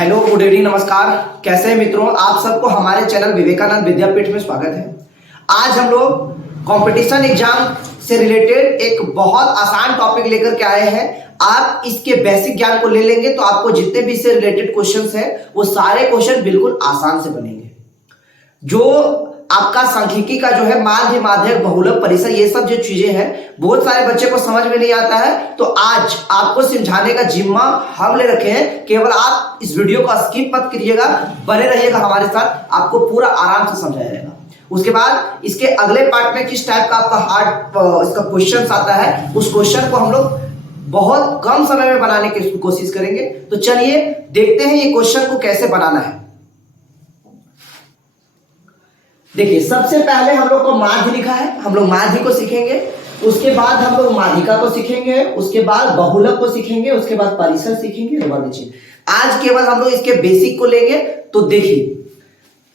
Hello, good evening, नमस्कार। कैसे हैं मित्रों? आप सबको हमारे चैनल विवेकानंद विद्यापीठ में स्वागत है। आज हम लोग कंपटीशन एग्जाम से रिलेटेड एक बहुत आसान टॉपिक लेकर के आए हैं। आप इसके बेसिक ज्ञान को ले लेंगे तो आपको जितने भी इससे रिलेटेड क्वेश्चंस हैं वो सारे क्वेश्चन बिल्कुल आसान से बनेंगे। जो आपका सांख्यिकी का जो है माध्य, माध्यक, बहुलक, परिसर, ये सब जो चीजें हैं बहुत सारे बच्चे को समझ में नहीं आता है, तो आज आपको समझाने का जिम्मा हम ले रखे हैं। केवल आप इस वीडियो को स्किप मत करिएगा, बने रहिएगा हमारे साथ, आपको पूरा आराम से समझाया जाएगा। उसके बाद इसके अगले पार्ट में किस टाइप का आपका हार्ड इसका क्वेश्चन आता है, उस क्वेश्चन को हम लोग बहुत कम समय में बनाने की कोशिश करेंगे। तो चलिए देखते हैं ये क्वेश्चन को कैसे बनाना है। देखिए, सबसे पहले हम लोग को माध्य लिखा है, हम लोग माध्य को सीखेंगे। उसके बाद हम लोग माध्यिका को सीखेंगे, उसके बाद बहुलक को सीखेंगे, उसके बाद परिसर सीखेंगे। आज केवल हम लोग इसके बेसिक को लेंगे। तो देखिए,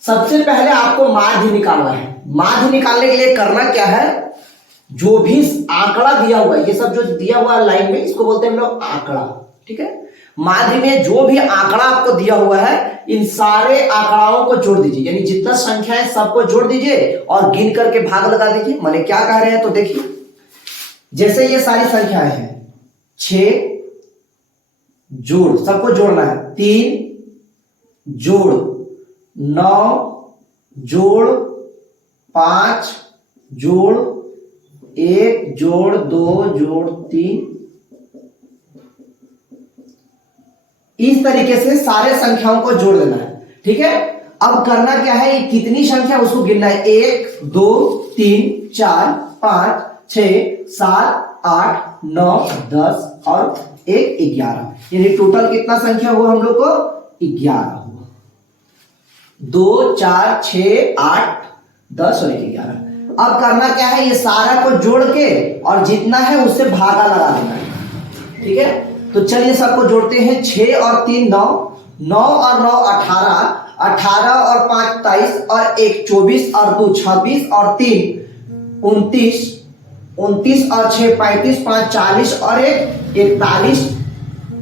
सबसे पहले आपको माध्य निकालना है। माध्य निकालने के लिए करना क्या है, जो भी आंकड़ा दिया हुआ है, ये सब जो दिया हुआ है लाइन में, इसको बोलते हैं हम लोग आंकड़ा। ठीक है, माध्य में जो भी आंकड़ा आपको दिया हुआ है, इन सारे आंकड़ाओं को जोड़ दीजिए, यानी जितना संख्या है सबको जोड़ दीजिए और गिन करके भाग लगा दीजिए। माने क्या कह रहे हैं, तो देखिए, जैसे ये सारी संख्याएं हैं, 6 जोड़, सबको जोड़ना है, 3 जोड़ 9 जोड़ 5 जोड़ 1 जोड़ 2 जोड़ 3, इस तरीके से सारे संख्याओं को जोड़ देना है। ठीक है, अब करना क्या है, ये कितनी संख्या उसको गिनना है, 1 2 3 4 5 6 7 8 9 10 और 1 11, यानी टोटल कितना संख्या हुआ हम लोग को, 11 हुआ। 2 4 6 8 10 और 1 11। अब करना क्या है, ये सारा को जोड़ के और जितना है उससे भागा लगा देना है। ठीक है, तो चलिए सबको जोड़ते हैं। 6 और 3 9, 9 और 9 18, 18 और 5 23 और 1 24 और 2 26 और 3 29, 29 और 6 35, 5 40 और 1 41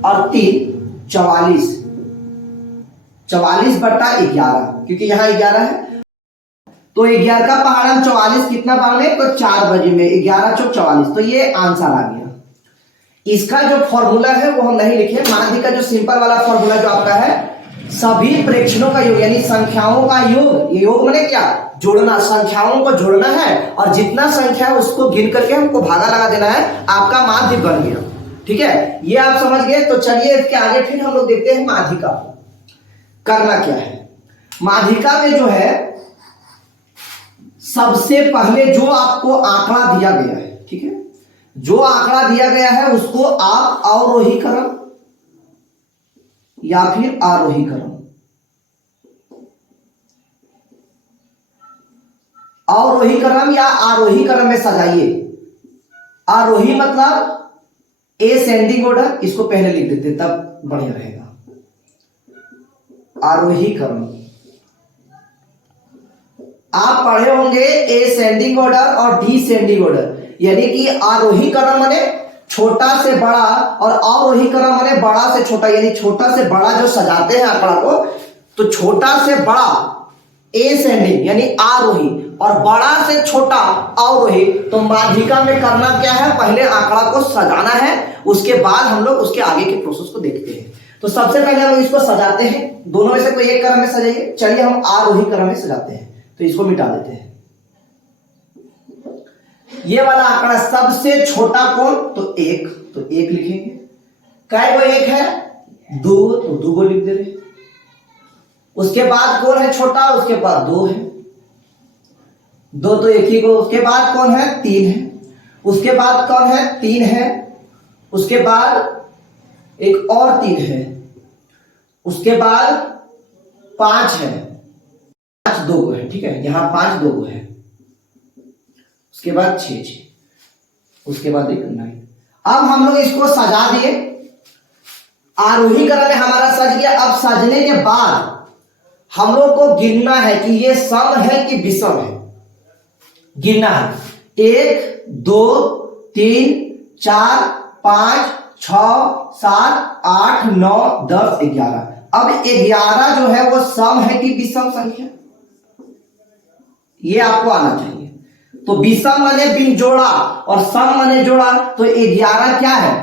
और 3 44, 44 बटा 11, क्योंकि यहाँ 11 है तो 11 का पहाड़ हम 44 कितना बार में, तो 4 बजे में 11 चौक 44, तो ये आंसर आ गया। इसका जो फॉर्मूला है वो हम नहीं लिखे। माध्य का जो सिंपल वाला फॉर्मूला जो आपका है, सभी प्रेक्षणों का योग, यानी संख्याओं का योग। योग माने क्या, जोड़ना, संख्याओं को जोड़ना है और जितना संख्या है उसको गिन करके हमको भागा लगा देना है, आपका माध्य बन गया। ठीक है, ये आप समझ गए। तो चलिए इसके आगे फिर हम लोग देखते हैं माध्यिका करना क्या है। माध्यिका में जो है, सबसे पहले जो आपको आंकड़ा दिया गया है, ठीक है, जो आंकड़ा दिया गया है उसको आप अवरोही क्रम या फिर आरोही क्रम, अवरोही क्रम या आरोही क्रम में सजाइए। आरोही मतलब एसेंडिंग ऑर्डर, इसको पहले लिख देते तब बढ़िया रहेगा। आरोही क्रम आप पढ़े होंगे, एसेंडिंग ऑर्डर और डिसेंडिंग ऑर्डर, यानी कि आरोही क्रम माने छोटा से बड़ा और अवरोही क्रम माने बड़ा से छोटा, यानी छोटा से बड़ा जो सजाते हैं आंकड़ा को, तो छोटा से बड़ा एसेंडिंग यानी आरोही और बड़ा से छोटा अवरोही। तो माध्यिका में करना क्या है, पहले आंकड़ा को सजाना है, उसके बाद हम लोग उसके आगे के प्रोसेस को देखते हैं। तो सबसे पहले हम लोग इसको सजाते हैं, दोनों में से कोई एक क्रम में सजाइए। चलिए हम आरोही क्रम में सजाते हैं, तो इसको मिटा देते हैं। ये वाला आंकड़ा सबसे छोटा कौन, तो 1, तो 1 लिखेंगे। काय वो 1 है, 2, तो 2 को लिख दे रहे। उसके बाद कौन है छोटा, उसके बाद 2 है, 2 तो 1 ही को। उसके बाद कौन है, 3 है। उसके बाद कौन है, 3 है। उसके बाद एक और 3 है। उसके बाद 5 है, 5 2 को है। ठीक है, यहां 5 2 को है। उसके बाद 6 6, उसके बाद एक 9। अब हम लोग इसको सजा दिए, आरोही क्रम में हमारा सज गया। अब सजने के बाद हम लोग को गिनना है कि ये सम है कि विषम है, गिनना है। 1 2 3 4 5 6 7 8 9 10 11। अब 11 जो है वो सम है कि विषम संख्या, ये आपको आना चाहिए। तो विषम माने बिन जोड़ा और सम माने जोड़ा, तो 11 क्या है,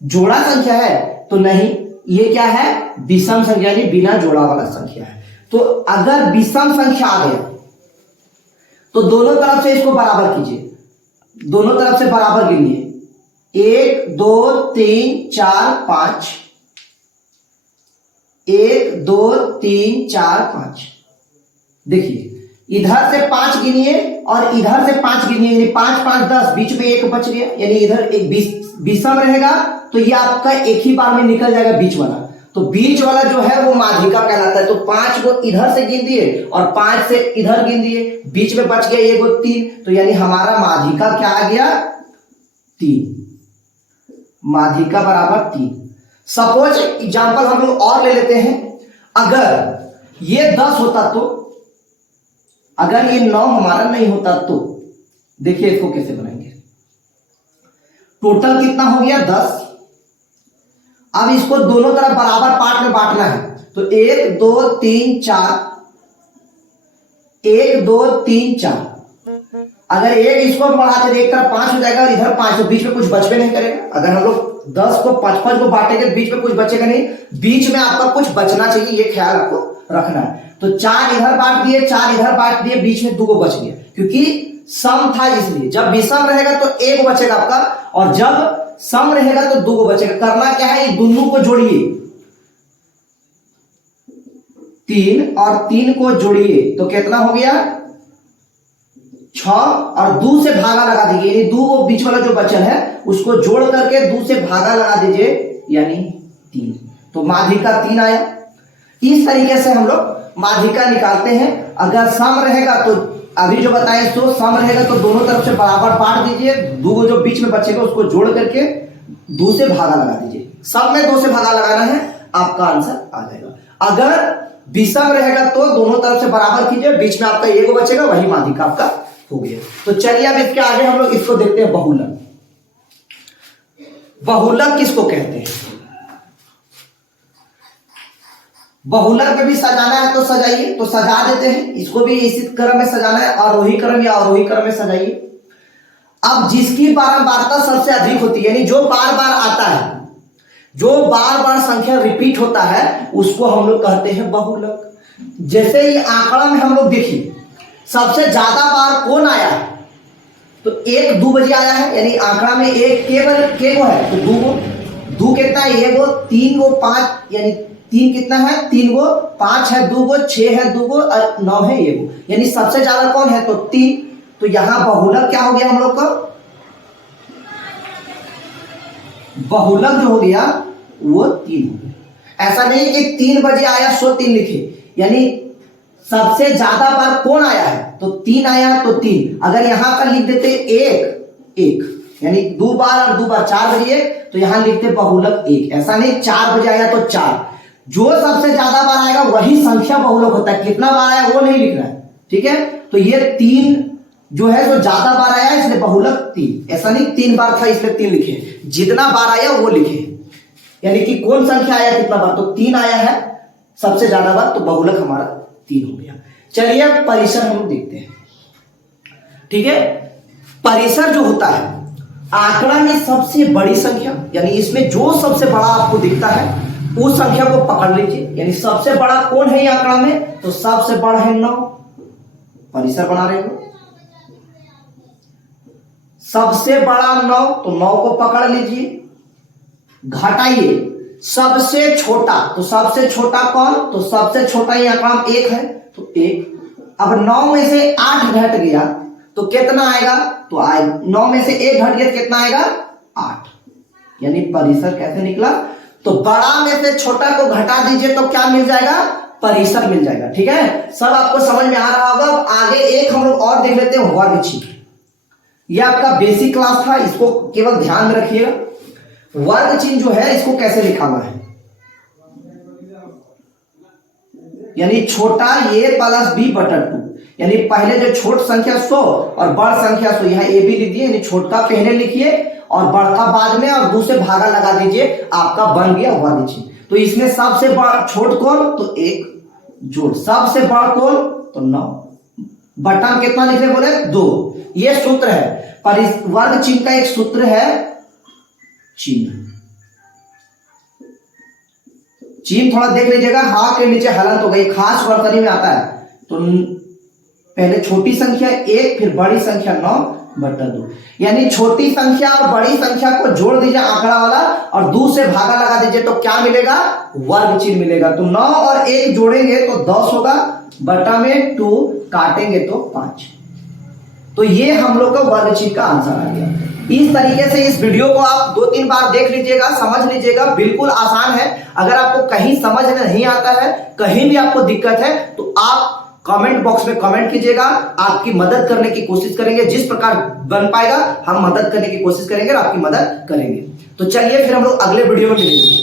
जोड़ा संख्या है? तो नहीं, ये क्या है, विषम संख्या यानी बिना जोड़ा वाला संख्या है। तो अगर विषम संख्या आ गया तो दोनों तरफ से इसको बराबर कीजिए, दोनों तरफ से बराबर गिनिए, 1 2 3 4 5, 1 2 3 4 5। देखिए इधर से 5 गिनिए और इधर से 5 गिनिए, यानी 5 5 10, बीच में 1 बच गया, यानी इधर एक विषम रहेगा तो ये आपका एक ही बार में निकल जाएगा बीच वाला। तो बीच वाला जो है वो माध्यिका कहलाता है। तो 5 को इधर से गिन दिए और 5 से इधर गिन दिए, बीच में बच गया 1 और 3, तो यानी हमारा माध्यिका क्या आ गया, 3, माध्यिका बराबर 3। सपोज एग्जांपल हम लोग और ले लेते हैं, अगर ये 10 होता तो, अगर ये 9 हमारा नहीं होता तो देखिए इसको कैसे बनाएंगे। टोटल कितना हो गया, 10। अब इसको दोनों तरफ बराबर पार्ट में बांटना है, तो 1 2 3 4, 1 2 3 4। अगर एक इसको बढ़ाते तो एक तरफ 5 हो जाएगा और इधर 5, तो बीच में कुछ बचबे नहीं करेगा। अगर हम लोग 10 को 5 को बांटेंगे बीच में कुछ बचेगा नहीं, बीच में आपका कुछ बचना चाहिए, ये ख्याल आपको रखना है। तो 4 इधर बांट दिए, 4 इधर बांट दिए, बीच में 2 को बच गया, क्योंकि सम था इसलिए। जब विषम रहेगा तो 1 बचेगा आपका, और जब सम रहेगा तो 2 को बचेगा। करना क्या है, ये दोनों को जोड़िए, 3 और 3 को जोड़िए तो कितना हो गया, 6, और 2 से भागा लगा दीजिए, यानी 2 को बीच वाला जो बचल है उसको जोड़ करके 2 से भागा लगा दीजिए, यानी 3, तो माध्यिका 3 आया। इस तरीके से हम लोग माध्यिका निकालते हैं। अगर सम रहेगा तो अभी जो बताए तो सम रहेगा तो दोनों तरफ से बराबर बांट दीजिए, 2 को जो बीच में बचेगा उसको जोड़ करके 2 से भागा लगा दीजिए। सब में 2 से भागा लगाना है, आपका आंसर आ जाएगा। अगर विषम रहेगा तो दोनों तरफ से बराबर कीजिए, बीच में आपका 1 बचेगा, वही माध्यिका आपका हो गया। तो चलिए अब इसके आगे हम लोग इसको देखते हैं, बहुलक। बहुलक किसको कहते हैं? बहुलक में भी सजाना है तो सजाइए, तो सजा देते हैं। इसको भी इसी क्रम में सजाना है, आरोही क्रम या आरोही क्रम में सजाइए। अब जिसकी बारंबारता सबसे अधिक होती है, यानी जो बार बार आता है, जो बार बार संख्या रिपीट होता है, उसको हम लोग कहते हैं बहुलक। जैसे ये आंकड़ा में हम लोग देखिए सबसे ज्यादा बार कौन आया है, तो 1 2 बजे आया है, यानी आंकड़ा में एक केवल के को है तो 2 को, 2 कितना है, 1 को, 3 को 5, यानी 3 कितना है, 3 को, 5 है 2 को, 6 है 2 को, 9 है 1 को, यानी सबसे ज्यादा कौन है तो 3। तो यहां बहुलक क्या हो गया हम लोग का, बहुलक जो हो गया वो 3 हो गया। ऐसा नहीं कि 3 बजे आया सो 3 लिखे, यानी सबसे ज्यादा बार कौन आया है तो 3 आया तो 3। अगर यहां पर लिख देते 1 यानी 2 बार और 2 बार 4 बजे 1, तो यहां लिखते बहुलक 1। ऐसा नहीं 4 बजे आया तो 4, जो सबसे ज्यादा बार आएगा वही संख्या बहुलक होता है, कितना बार आया वो नहीं लिखना है, ठीक है। तो ये 3 जो है जो ज्यादा बार आया इसलिए बहुलक 3। ऐसा नहीं 3 बार था इसलिए 3 लिखे, जितना बार आया वो लिखे, यानी कि कौन संख्या आया कितना बार, तो 3 आया है सबसे ज्यादा बार, तो बहुलक हमारा 3 हो गया। चलिए अब परिसर हम देखते हैं, ठीक है। परिसर जो होता है आंकड़ा में सबसे बड़ी संख्या, यानी इसमें जो सबसे बड़ा आपको दिखता है उस संख्या को पकड़ लीजिए, यानी सबसे बड़ा कौन है ये आंकड़ा में, तो सबसे बड़ा है 9। परिसर बना रहे हो, सबसे बड़ा 9, तो 9 को पकड़ लीजिए, घटाइए सबसे छोटा, तो सबसे छोटा कौन, तो सबसे छोटा ये आंकड़ा 1 है तो 1। अब 9 में से 8 घट गया तो कितना आएगा, तो 9 में से 1 घट गया तो कितना आएगा 8, यानी परिसर कैसे निकला, तो बड़ा में से छोटा को घटा दीजिए तो क्या मिल जाएगा, परिसर मिल जाएगा, ठीक है। सब आपको समझ में आ रहा होगा। अब आगे एक हम लोग और देख लेते हैं, वर्ग चिन्ह। यह आपका बेसिक क्लास था, इसको केवल ध्यान में रखिएगा। वर्ग चिन्ह जो है इसको कैसे लिखाना है, यानी छोटा a प्लस b बटा 2, यानी पहले जो छोट संख्या 100 और बड़ संख्या 100, यहाँ a b लिख दिए, यानी छोटा पहले लिखिए और बड़का बाद में और 2 से भागा लगा दीजिए, आपका बन गया वर्ग चिन्ह। तो इसमें सबसे बड़ा छोट कोण तो 1 जोड़, सबसे बड़ा कोण तो 9, बटा में कितना लिख रहे बोले 2। ये सूत्र है, पर इस वर्ग चिन्ह का एक सूत्र है चिन्ह। चिन्ह थोड़ा देख लीजिएगा, हा के नीचे हलंत हो गई, खास वर्तनी में आता है। तो पहले छोटी संख्या 1 फिर बड़ी संख्या 9/2, यानी छोटी संख्या और बड़ी संख्या को जोड़ दीजिए आंकड़ा वाला और 2 से भागा लगा दीजिए तो क्या मिलेगा, वर्ग चिन्ह मिलेगा। तो 9 और 1 जोड़ेंगे तो 10 होगा, बटा में 2 काटेंगे तो 5। तो ये हम लोग का वर्ग चिन्ह का आंसर आ गया। इस तरीके से इस वीडियो को आप 2-3 बार देख लीजिएगा, समझ लीजिएगा, बिल्कुल आसान है। अगर आपको कहीं समझ में नहीं आता है, कहीं भी आपको दिक्कत है तो आप कमेंट बॉक्स में कमेंट कीजिएगा, आपकी मदद करने की कोशिश करेंगे। जिस प्रकार बन पाएगा हम मदद करने की कोशिश करेंगे और आपकी मदद करेंगे। तो चलिए फिर हम लोग अगले वीडियो में मिलेंगे।